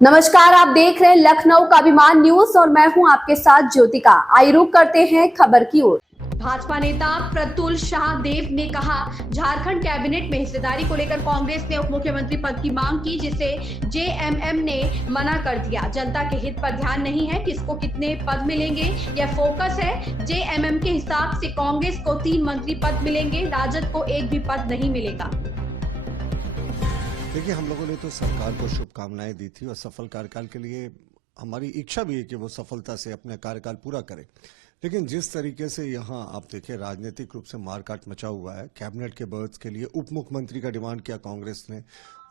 नमस्कार, आप देख रहे हैं लखनऊ का अभिमान न्यूज और मैं हूं आपके साथ ज्योतिका। आइए रुक करते हैं खबर की ओर। भाजपा नेता प्रतुल शाहदेव ने कहा, झारखंड कैबिनेट में हिस्सेदारी को लेकर कांग्रेस ने उप मुख्यमंत्री पद की मांग की, जिसे जेएमएम ने मना कर दिया। जनता के हित पर ध्यान नहीं है, किसको कितने पद मिलेंगे यह फोकस है। जेएमएम के हिसाब से कांग्रेस को 3 मंत्री पद मिलेंगे, राजद को एक भी पद नहीं मिलेगा। देखिए, हम लोगों ने तो सरकार को शुभकामनाएं दी थी और सफल कार्यकाल के लिए हमारी इच्छा भी है कि वो सफलता से अपना कार्यकाल पूरा करे। लेकिन जिस तरीके से यहाँ आप देखिए राजनीतिक रूप से मारकाट मचा हुआ है, कैबिनेट के बर्थ के लिए उप मुख्यमंत्री का डिमांड किया कांग्रेस ने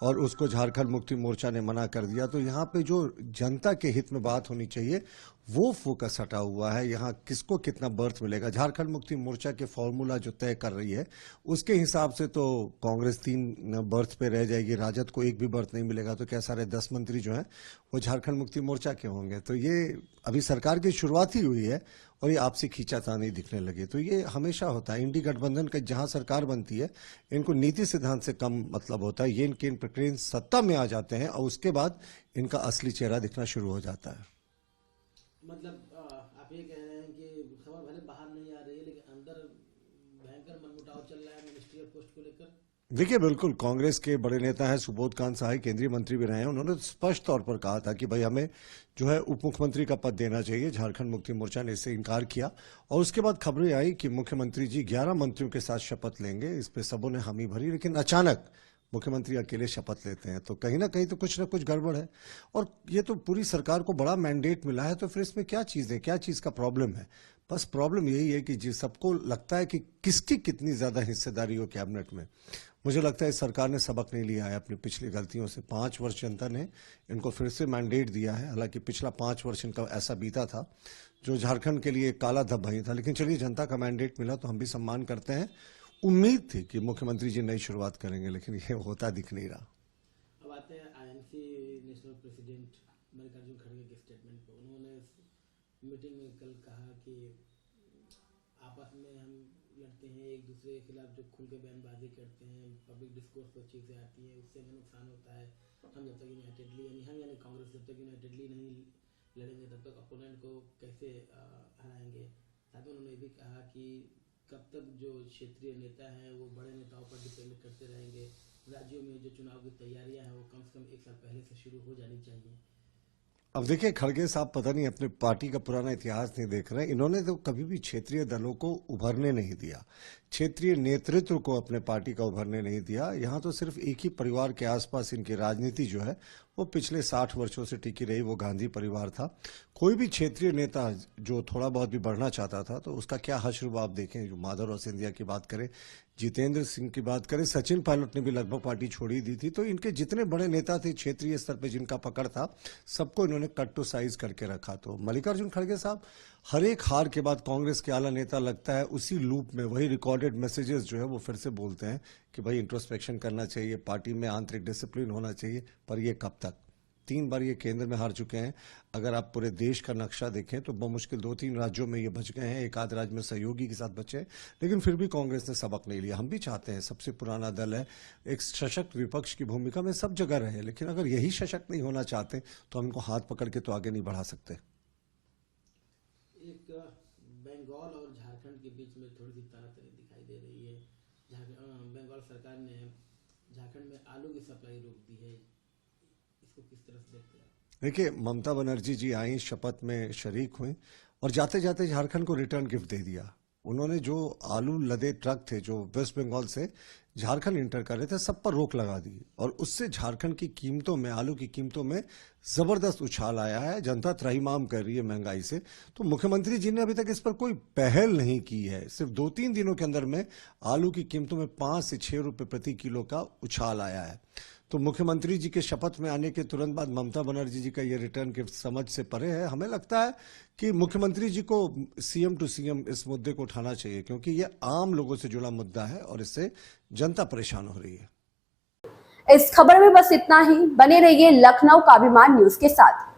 और उसको झारखंड मुक्ति मोर्चा ने मना कर दिया। तो यहाँ पे जो जनता के हित में बात होनी चाहिए वो फोकस हटा हुआ है। यहाँ किसको कितना बर्थ मिलेगा, झारखंड मुक्ति मोर्चा के फॉर्मूला जो तय कर रही है उसके हिसाब से तो कांग्रेस 3 बर्थ पे रह जाएगी, राजद को एक भी बर्थ नहीं मिलेगा। तो क्या सारे 10 मंत्री जो हैं वो झारखंड मुक्ति मोर्चा के होंगे? तो ये अभी सरकार की शुरुआत ही हुई है और ये आपसी खींचातानी दिखने लगे। तो ये हमेशा होता है, इंडी गठबंधन का जहां सरकार बनती है इनको नीति सिद्धांत से कम मतलब होता है। ये इनके प्रक्रिया सत्ता में आ जाते हैं और उसके बाद इनका असली चेहरा दिखना शुरू हो जाता है। मतलब आप ये कह रहे हैं कि खबर भले बाहर नहीं आ रही है लेकिन अंदर भयंकर मनमुटाव चल रहा है मिनिस्ट्री ऑफ पोस्ट को लेकर। देखिए, बिल्कुल कांग्रेस के बड़े नेता हैं सुबोध कांत सहाय, केंद्रीय मंत्री भी रहे हैं। उन्होंने स्पष्ट तौर पर कहा था कि भाई हमें जो है उप मुख्यमंत्री का पद देना चाहिए। झारखंड मुक्ति मोर्चा ने इससे इनकार किया और उसके बाद खबरें आई कि मुख्यमंत्री जी 11 मंत्रियों के साथ शपथ लेंगे। इस पे सबों ने हामी भरी, लेकिन अचानक मुख्यमंत्री अकेले शपथ लेते हैं। तो कहीं ना कहीं तो कुछ ना कुछ गड़बड़ है और ये तो पूरी सरकार को बड़ा मैंडेट मिला है। तो फिर इसमें क्या चीज का प्रॉब्लम है? बस प्रॉब्लम यही है कि जिस सबको लगता है कि किसकी कितनी ज्यादा हिस्सेदारी हो कैबिनेट में। मुझे लगता है सरकार ने सबक नहीं लिया है अपनी पिछली गलतियों से। 5 वर्ष जनता ने इनको फिर से मैंडेट दिया है। हालांकि पिछला 5 वर्ष इनका ऐसा बीता था जो झारखंड के लिए काला धब्बा था, लेकिन चलिए जनता का मैंडेट मिला तो हम भी सम्मान करते हैं। उम्मीद थी कि मुख्यमंत्री जी नई शुरुआत करेंगे, लेकिन ये होता दिख नहीं रहा। अब आते हैं आईएनसी नेशनल प्रेसिडेंट मल्लिकार्जुन खड़गे के स्टेटमेंट पर। उन्होंने मीटिंग में कल कहा कि आपस में हम लड़ते हैं, एक दूसरे के खिलाफ जो खुल के बयानबाजी करते हैं, पब्लिक डिस्कोर्स पर चीजें आती हैं, उससे हमें नुकसान होता है। हम जब तक यूनाइटेडली यानी कांग्रेस जब तक यूनाइटेडली नहीं लड़ेंगे तब तक अपोनेंट को कैसे हराएंगे। साथ में उन्होंने ये भी कहा कि कब तक जो क्षेत्रीय नेता हैं वो बड़े नेताओं पर डिपेंड करते रहेंगे। राज्यों में जो चुनाव की तैयारियां हैं वो कम से कम 1 साल पहले से शुरू हो जानी चाहिए। अब देखिए, खड़गे साहब पता नहीं अपने पार्टी का पुराना इतिहास नहीं देख रहे हैं। इन्होंने तो कभी भी क्षेत्रीय दलों को उभरने नहीं दिया, क्षेत्रीय नेतृत्व को अपने पार्टी का उभरने नहीं दिया। यहाँ तो सिर्फ एक ही परिवार के आसपास इनकी राजनीति जो है वो पिछले 60 वर्षों से टिकी रही, वो गांधी परिवार था। कोई भी क्षेत्रीय नेता जो थोड़ा बहुत भी बढ़ना चाहता था तो उसका क्या हश्र आप देखें। जो माधवराव सिंधिया की बात करें, जितेंद्र सिंह की बात करें, सचिन पायलट ने भी लगभग पार्टी छोड़ी दी थी। तो इनके जितने बड़े नेता थे क्षेत्रीय स्तर पे जिनका पकड़ था, सबको इन्होंने कट टू साइज करके रखा। तो मल्लिकार्जुन खड़गे साहब हर एक हार के बाद कांग्रेस के आला नेता लगता है उसी लूप में वही रिकॉर्डेड मैसेजेस जो है वो फिर से बोलते हैं कि भाई इंट्रोस्पेक्शन करना चाहिए, पार्टी में आंतरिक डिसिप्लिन होना चाहिए। पर ये कब तक? 3 बार ये केंद्र में हार चुके हैं। अगर आप पूरे देश का नक्शा देखें तो बमुश्किल 2-3 राज्यों में ये बच गए हैं, एक आध राज्य में सहयोगी के साथ बचे, लेकिन फिर भी कांग्रेस ने सबक नहीं लिया। हम भी चाहते हैं, सबसे पुराना दल है, एक सशक्त विपक्ष की भूमिका में सब जगह रहे, लेकिन अगर यही सशक्त नहीं होना चाहते तो हम इनको हाथ पकड़ के तो आगे नहीं बढ़ा सकते। एक बंगाल और झारखंड के बीच में थोड़ी सी तनातनी दिखाई दे रही है। बंगाल सरकार ने झारखंड में आलू की सप्लाई रोक दी है, इसको किस तरह से देखते हैं? देखिए, ममता बनर्जी जी आई, शपथ में शरीक हुई और जाते जाते झारखंड को रिटर्न गिफ्ट दे दिया। उन्होंने जो आलू लदे ट्रक थे जो वेस्ट बंगाल से झारखंड इंटर कर रहे थे, सब पर रोक लगा दी और उससे झारखंड की कीमतों में, आलू की कीमतों में जबरदस्त उछाल आया है। जनता त्राहिमाम कर रही है महंगाई से। तो मुख्यमंत्री जी ने अभी तक इस पर कोई पहल नहीं की है। सिर्फ 2-3 दिनों के अंदर में आलू की कीमतों में 5 से 6 रुपए प्रति किलो का उछाल आया है। तो मुख्यमंत्री जी के शपथ में आने के तुरंत बाद ममता बनर्जी जी का ये रिटर्न गिफ्ट समझ से परे है। हमें लगता है कि मुख्यमंत्री जी को सीएम टू सीएम इस मुद्दे को उठाना चाहिए, क्योंकि ये आम लोगों से जुड़ा मुद्दा है और इससे जनता परेशान हो रही है। इस खबर में बस इतना ही। बने रहिए लखनऊ का अभिमान न्यूज के साथ।